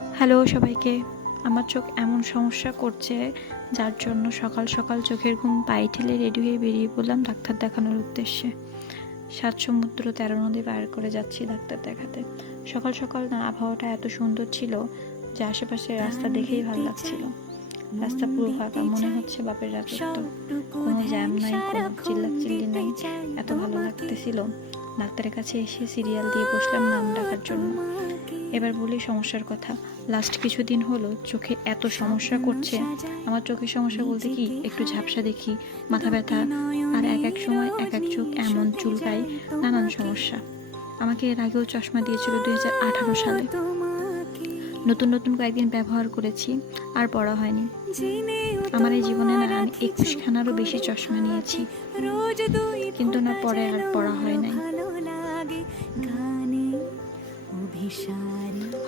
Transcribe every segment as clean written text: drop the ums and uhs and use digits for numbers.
Hello সবাইকে। আমার চোখ এমন সমস্যা করছে যার জন্য সকাল সকাল চোখের ঘুম পায়ে ঠেলে রেডি হয়ে বেরিয়ে পড়লাম ডাক্তার দেখানোর উদ্দেশ্যে। ৭ সমুদ্র ১৩ নদী পার করে যাচ্ছি ডাক্তার দেখাতে। সকাল সকাল না আবহাওয়াটা এত সুন্দর ছিল যে আশেপাশে রাস্তা দেখেই ভালো লাগছিল। রাস্তা পুরো ফাঁকা, মনে হচ্ছে বাপের রাজত্ব। কোনো জ্যাম নাই, কোনো চিল্লাচিল্লি নাই, এত ভালো লাগতেছিল। ডাক্তারের কাছে এসে সিরিয়াল দিয়ে বসলাম নাম ডাকার জন্য। এবার বলি সমস্যার কথা। লাস্ট কিছুদিন হলো চোখে এত সমস্যা করছে। আমার চোখের সমস্যা বলতে কি, একটু ঝাপসা দেখি, মাথা ব্যথা, আর এক এক সময় এক এক চোখ এমন চুলকায়, নানান সমস্যা। আমাকে এর আগেও চশমা দিয়েছিল 2018 সালে। নতুন নতুন কয়েকদিন ব্যবহার করেছি, আর পড়া হয়নি। আমার এই জীবনে না আমি 21খানারও বেশি চশমা নিয়েছি, কিন্তু না পরে আর পড়া হয় নাই।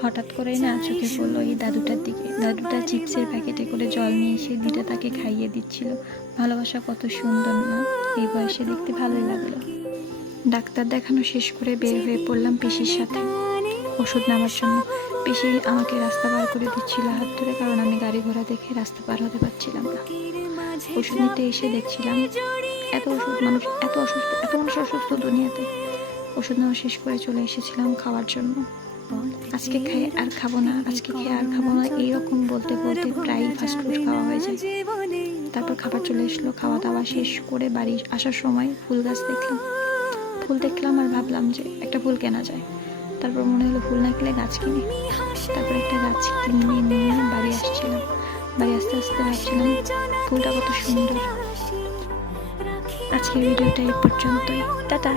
হঠাৎ করেই না চোখে পড়লো এই দাদুটার দিকে। দাদুটা চিপসের প্যাকেটে করে জল নিয়ে এসে দুইটা তাকে খাইয়ে দিচ্ছিল। ভালোবাসা কত সুন্দর না, এই বয়সে দেখতে ভালোই লাগলো। ডাক্তার দেখানো শেষ করে বের হয়ে পড়লাম পিসির সাথে ওষুধ নেওয়ার জন্য। পিসি আমাকে রাস্তা পার করে দিচ্ছিল হাত ধরে, কারণ আমি গাড়ি ঘোড়া দেখে রাস্তা পার হতে পারছিলাম না। ওষুধ নিতে এসে দেখছিলাম এত ওষুধ, মানুষ এত অসুস্থ, এত মানুষ অসুস্থ দুনিয়াতে। ওষুধ নেওয়া শেষ করে চলে এসেছিলাম খাওয়ার জন্য। আজকে খেয়ে আর খাবো না, আজকে খেয়ে আর খাবো না, এইরকম বলতে বলতে প্রায় ফাস্টফুড খাওয়া হয়ে যায়। তারপর খাবার চলে এসলো। খাওয়া দাওয়া শেষ করে বাড়ি আসার সময় ফুল গাছ দেখলাম আর ভাবলাম যে একটা ফুল কেনা যায়। তারপর মনে হলো ফুল না কিনে গাছ কিনি। তারপর একটা গাছ কিনে নিয়ে বাড়ি আসছিলাম। বাড়ি আস্তে আস্তে ভাবছিলাম ফুলটা কত সুন্দর। আজকের ভিডিওটা এই পর্যন্তই, টাটা।